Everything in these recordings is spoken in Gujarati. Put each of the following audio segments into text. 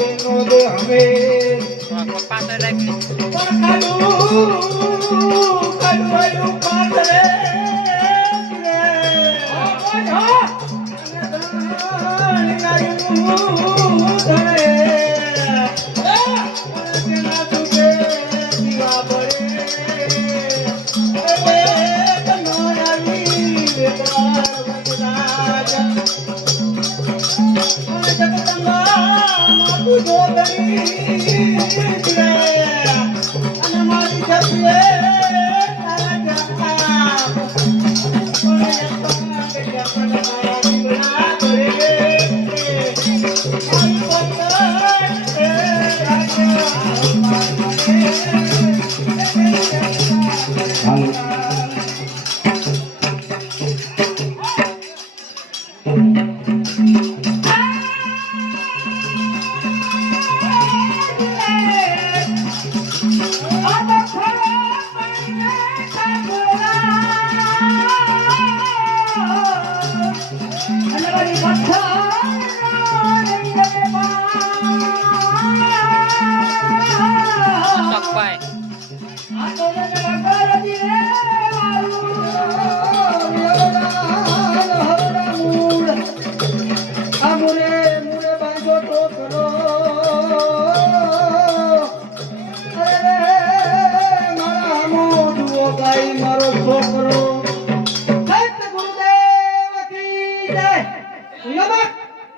એનો દે અમે પાછળ રાખી કાડું પાછળ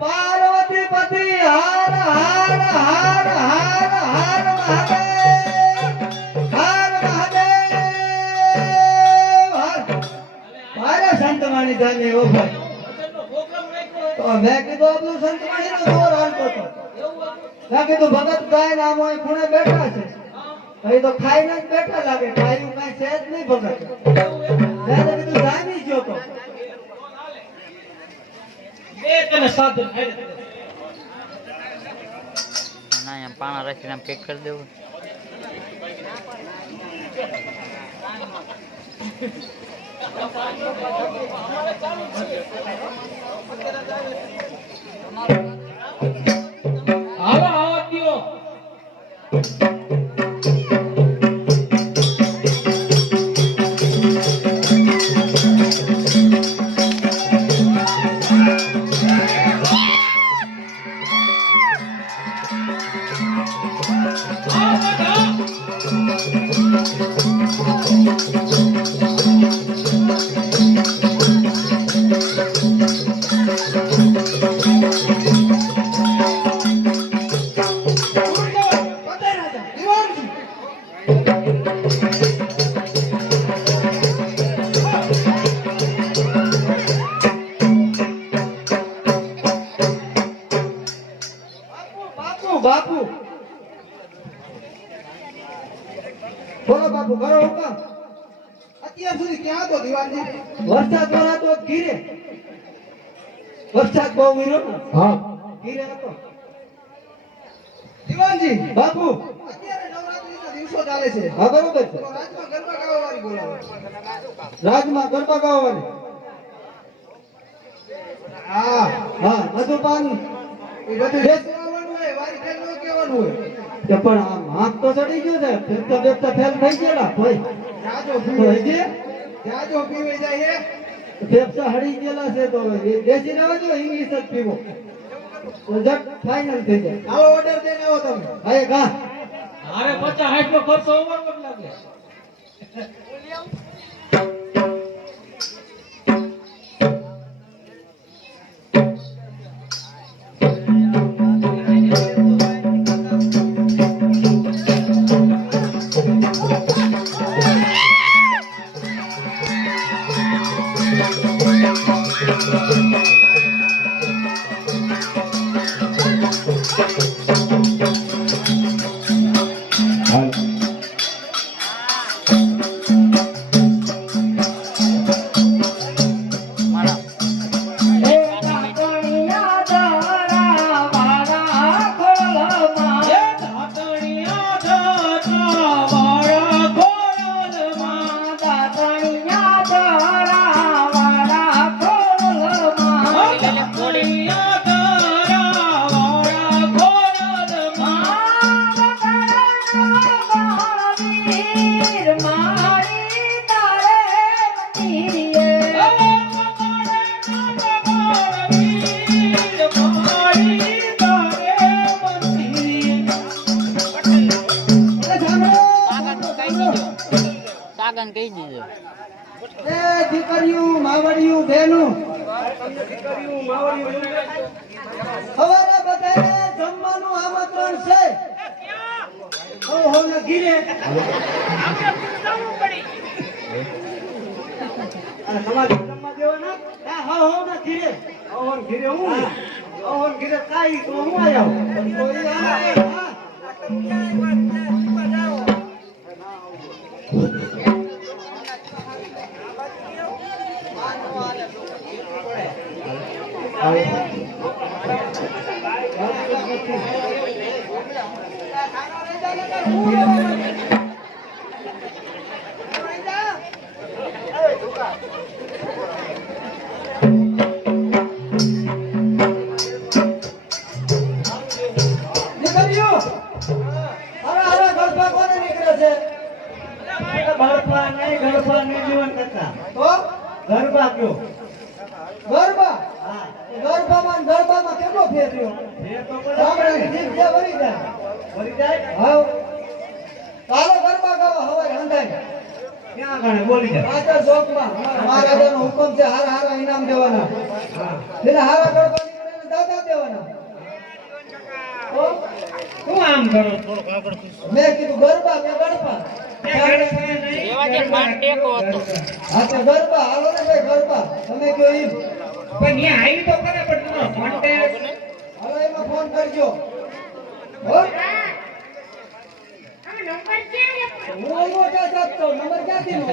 पार्वती पति हर हर हर हर हर महादेव हर महादेव हर संतवाणी जाने हो भाई तो मैं की तो अपनो संतवाणी नो दौर हालतो तो मैं की तो भगत गाय नाम होय खुणे बैठा छे भाई तो खाई न बैठा लागे खाई काई सेज नहीं भगत मैं तो कीधुं जानी जो तो તને સાધન ખાઈ ના એમ પાણા રાખીને આમ પેક કરી દેવું હાલો આવા દ્યો बापू बोलो बापू करो हुकम અત્યાર સુધી ક્યાં તો દીવાનજી વરસાદ વરાતો ગીરે વરસાદ બહુ વીરો હા ગીરે હતો દીવાનજી બાપુ અત્યારે નવરાત્રીના દિવસો ચાલે છે હા બરોબર છે તો રાજમાં ગરબા ગાવાવાળી બોલાવો રાજમાં ગરબા ગાવાવાળી હા હા મધુપાન એ બધું દેશવાનું હોય વારી ખેલનો કેવાનું હોય તે પણ આમ હાથ તો ચડી ગયો છે ફેરતા ફેરતા ફેલ થઈ ગયેલા ભાઈ જાજો પીવે છે જાજો પીવે જાય હે ફેફસા હળી ગયેલા છે તો દેશી રહેવા દો ઇંગ્લિશ જ પીવો તો જટ ફાઇનલ થઈ જાય આવો ઓર્ડર દેને આવો તમે ભાઈ કા મારે 50 60 નો ખર્ચો ઓવર લાગે સવારે બધાને જમવાનું આમંત્રણ છે. ઓહો ને ઘીરે. અને તમારે જમવા દેવાના? હા હો ને ઘીરે. ઓહો ને ઘીરે હું? ઓહો ને ઘીરે કાઈ તો હું આયો. તો ઈ આવે. હા. નીકળ્યો. અરે ગરબા કોને નીકળે છે? ગરબા નહીં જીવન કરતા. તો ગરબા કયો? ગરબા? હા. ગરબામાં કેટલો ફેર રહ્યો? સાંભળે જીભ જે વળી જાય. વળી જાય? હા. ચાલો ગરબા ગાવા હવારે હંધાય. ક્યાં ગાણે બોલી જાય? પાછળ ચોકમાં. મહારાજાનો હુકમ છે હારા ઇનામ દેવાના. હા. એટલે હારા ગરબા નીકળે દાદા દેવાના. શું આમ કરો? મેં કીધું ગરબા કે ગરબા? દેવાજી માર ટેકો હતો. હા તો ગરબા હાલો ને ભાઈ ગરબા. તમે કયો ઈ. પણ ન્યા આવી તો કરે પણ તમારો કોન્ટેક્ટ હાલો એમાં ફોન કરજો. હો? હું આવ્યો ક્યાં જાતો? નંબર ક્યાંથી નો?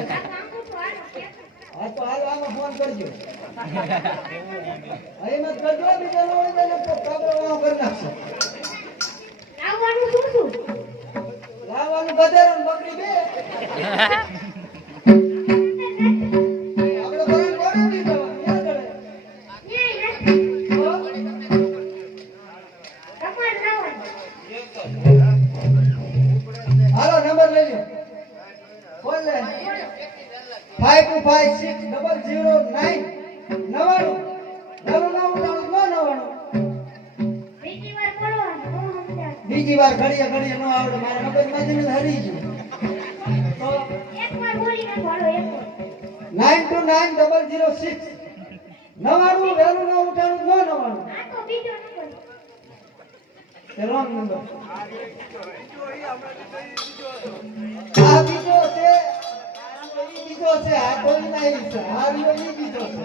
હા તો હાલો આમાં ફોન કરજો. હા એમાં જ કરજો બીજા નો હોય તો પ્રોબ્લેમ કરી નાખશે. લાવવાનું ગધેડું ને બકરી બે. આપણે બરાબર ગોળી નહીં જવાનું. ક્યાં કરે? હાલો નંબર લઈ લો. બોલ લે. 52560009 99 બીજી વાર ઘડીએ ન આવડે મારા મગજમાંથી ને હરી ગયું. તો 929006 99 વહેલું ન ઉઠાડું ન 99 રોંગ નંબર. આ બીજો છે. બીજો છે આ કોઈ નહીં છે. આ ઈ બીજો છે.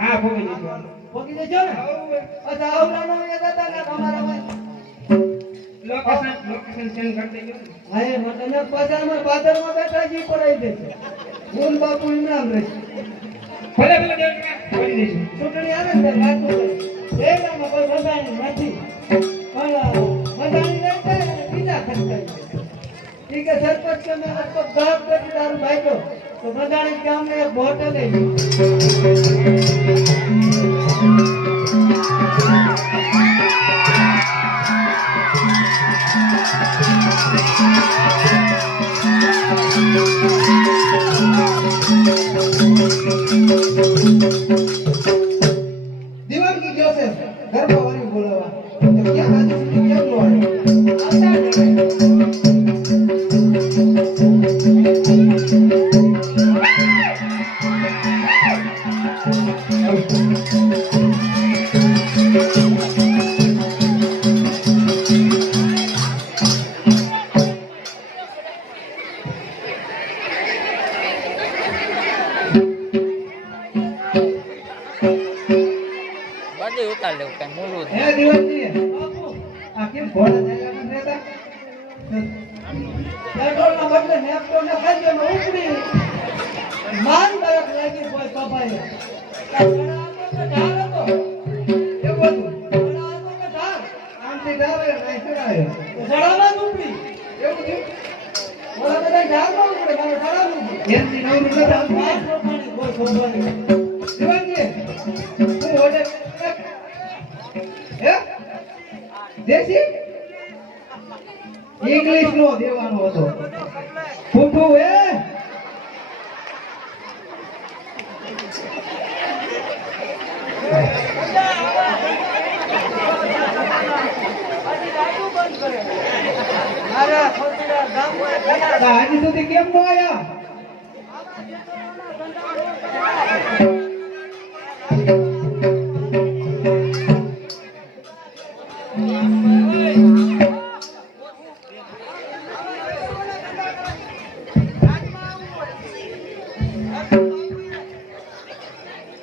હા ભોગી દીધો. પોકી દેજો ને. અચ્છા આવરાનો એ દાદા ના અમારા માં. લોકેશન સેન્ડ કરી દેજો. હા એ મને પાછળમાં પાદરમાં બેઠા જી પડાઈ દેશે. બોલ બાપુ ઇનામ રહેશે. ભલે દેવના કરી દેજો. ચૂંટણી આવે ને ત્યારે વાતો કરે. એનામાં કોઈ બધાની નથી. પણ બધાની રહેશે ને બીજા ખર્ચાઈ છે. ઠીક છે સરપંચ કે મેં તો ગામ કરી દારૂ ભાગ્યો તો બધાની ગામને એક બોટલ લઈ દિવાળી ગયો છે ગરબા વાળી બોલાવા તો ક્યાં આજે સુધી કેમ નો આવ્યો બધું ઉતાર લેવું કઈ મૂળું જ હે દિવાળી બાપુ આ કેમ ભોળા જાય મન રહેતા પેટ્રોલ ના બદલે નેપટોપ ના ખાઈ નો ઉપડી માન બરક લાગી કોઈ કપાય ઇંગ્લિશ નો દેવાનો હતો ફૂફુ હે હજી સુધી કેમ નો આયા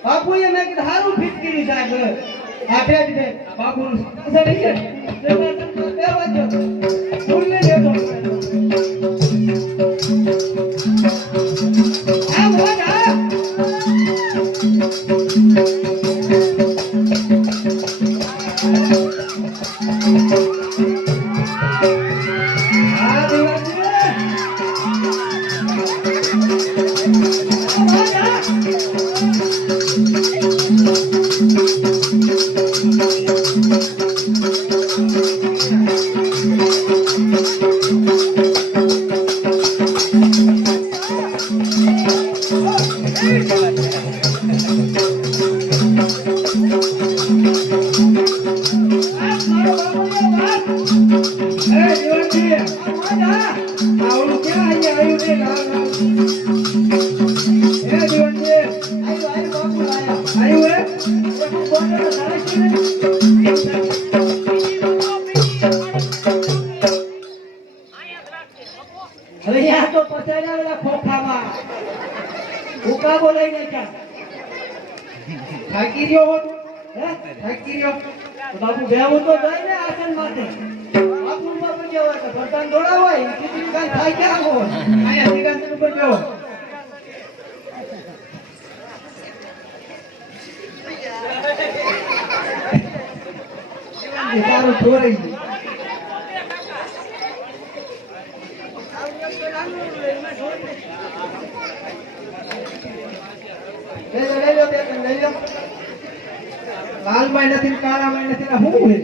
બાપુએ મેં કીધું હારું ફિટ કરી સાહેબ આ ભેજ દે બાપુનું અસર છે તેમાં તમને બે વાજો ફૂલ ને દેતો આ મોજ આ હવે યા તો પચાડ્યા વેલા ખોખામાં ઉકા બોલાઈ નાખ્યા થાકી ગયો હો હે થાકી ગયો તો બાપુ બેવું તો જાય ને આસન માથે બાપુ બાપુ જેવા તો બર્તન દોડા હોય કેટલી કાઈ થાય ક્યાં હો આયા સિંહાસન ઉપર બેહો તારું ચોરાઈ ગયું લાલ માં નથી કાળા માં નથી ને હું હે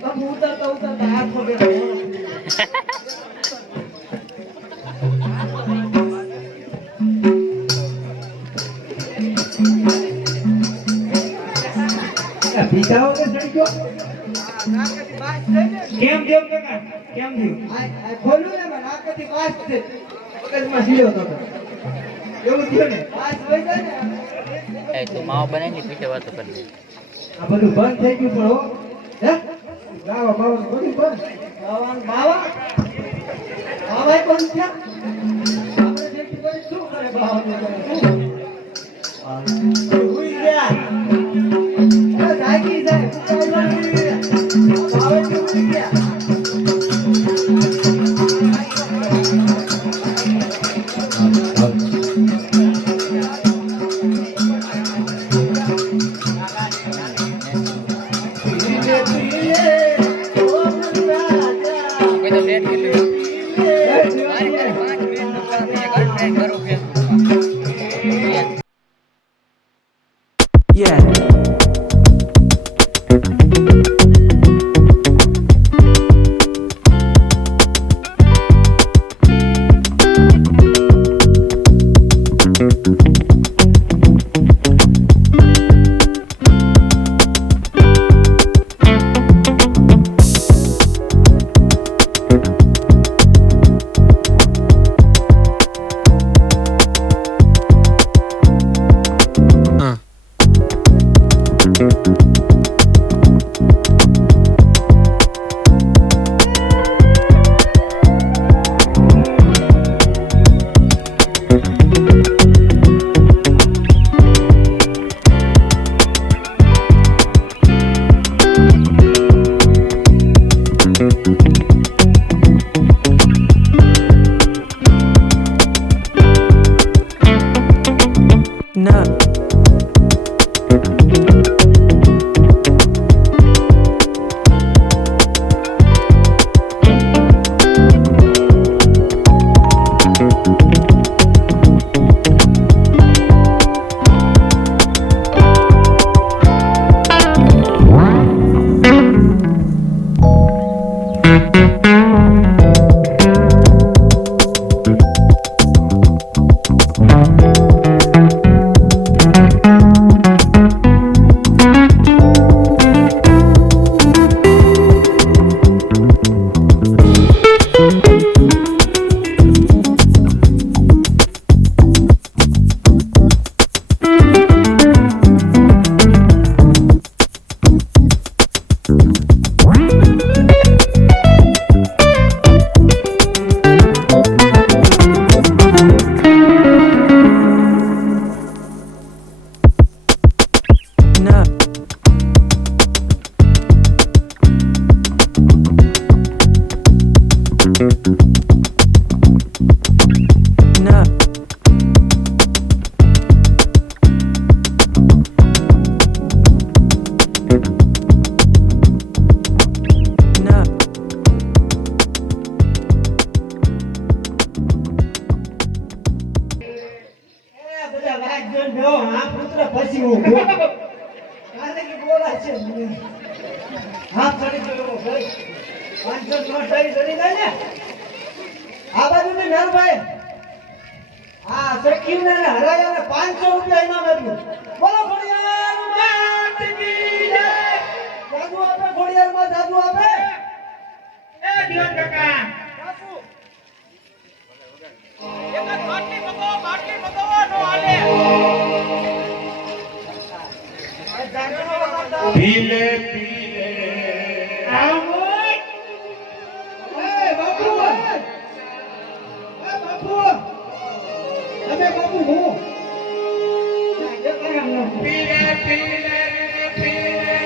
બાપુ ઉતરતા ઉતરતા હાથ પગે પીછાઓ કે ચડી ગયો કેમ દેવ કાકા કેમ દેવ આ ખોલ્યું ને મને આકતી પાસ છે મગજમાં સીડ્યો તો એવું થયું ને પાસ હોય જાય ને એ તું માવો બનાવીને પીછે વાતો કરી દે આ બધું બંધ થઈ ગયું પણ હો હે ગાવા બાવા બધું બંધ બાવા બાવા બંધ થયા આપણે જેથી કરી શું કરે બાવા હુઈ ગયા અરે જાગી જાય બાવા હુઈ ગયા એ બધા વાગ જોઈને બેહો. આ પુત્ર પછી હું બોલ. કાલે કે બોલા છે મને. હાથ ચડી ગયો ભાઈ. 500 નોટ આવી ચડી જાય ને. આ બાજુ ને નરભાઈ. આ સખીને ને હરાયાને 500 રૂપિયા ઇનામ આપ્યું. બોલો ખોડિયાર માત કી જય. જાદુ આપે ખોડિયાર માં જાદુ આપે. એ દિવાન કાકા પીલે પીલે આવો એ બાપુ. એ બાપુ. તમે બાપુ હું. પીલે પીલે પીલે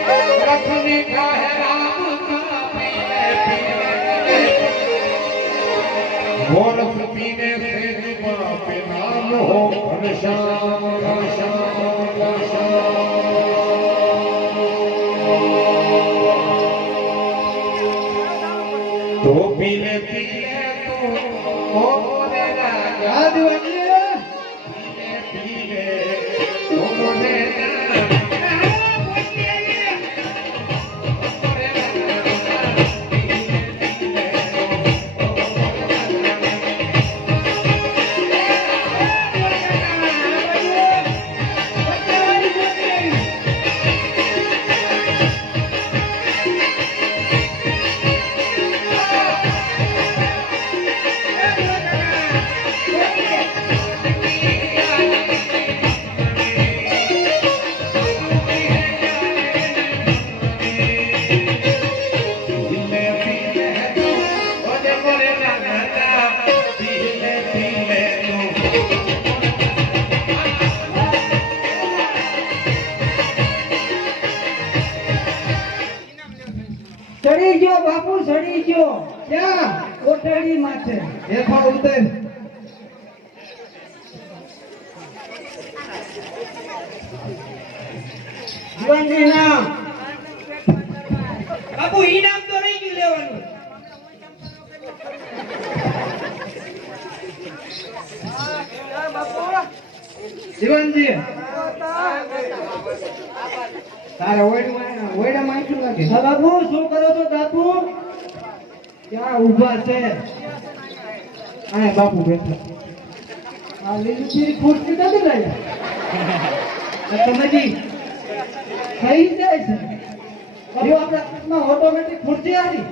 રખની કાહે રામ કા પીલે પીલે મોરસ પીને से दिवा पे नाम हो घनश्याम घनश्याम घनश्याम तो पीले पीले तो मोरे राजा આ દીવાની पीले तो मोरे ચડી ગયો બાપુ ચડી ગયો. ક્યાં? કોઠડી માથે. હેઠા ઉતર. જીવનજી નામ. બાપુ ઈનામ તો રહી ગયું લેવાનું જીવનજી. તારે ઓયડામાં આટલું લાગે. હા બાપુ શું કરો છો બાપુ? ક્યાં ઊભા છે? આ બાપુ બેઠા. આ લીલી પીળી ખુરશી નથી લાવ્યા. તમે જી થઈ જાય છે. જો આપણા હાથમાં ઓટોમેટિક ખુરશી આવી.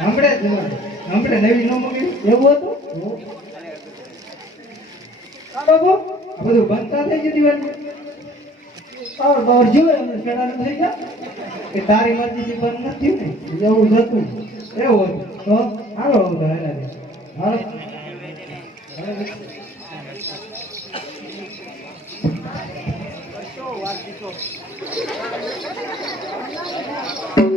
હમણે નવી ન મળી એવું હતું. હા બાપુ આ બધું બનતા થઈ ગયું દીવાની. બહાર જોયે અમને ચડાનું થઈ ગયા કે તારી મરજીથી બંધ નથી ને એવું જ હતું. એવું હતું તો હાલો હું તો હેલા દે. હાલો Thank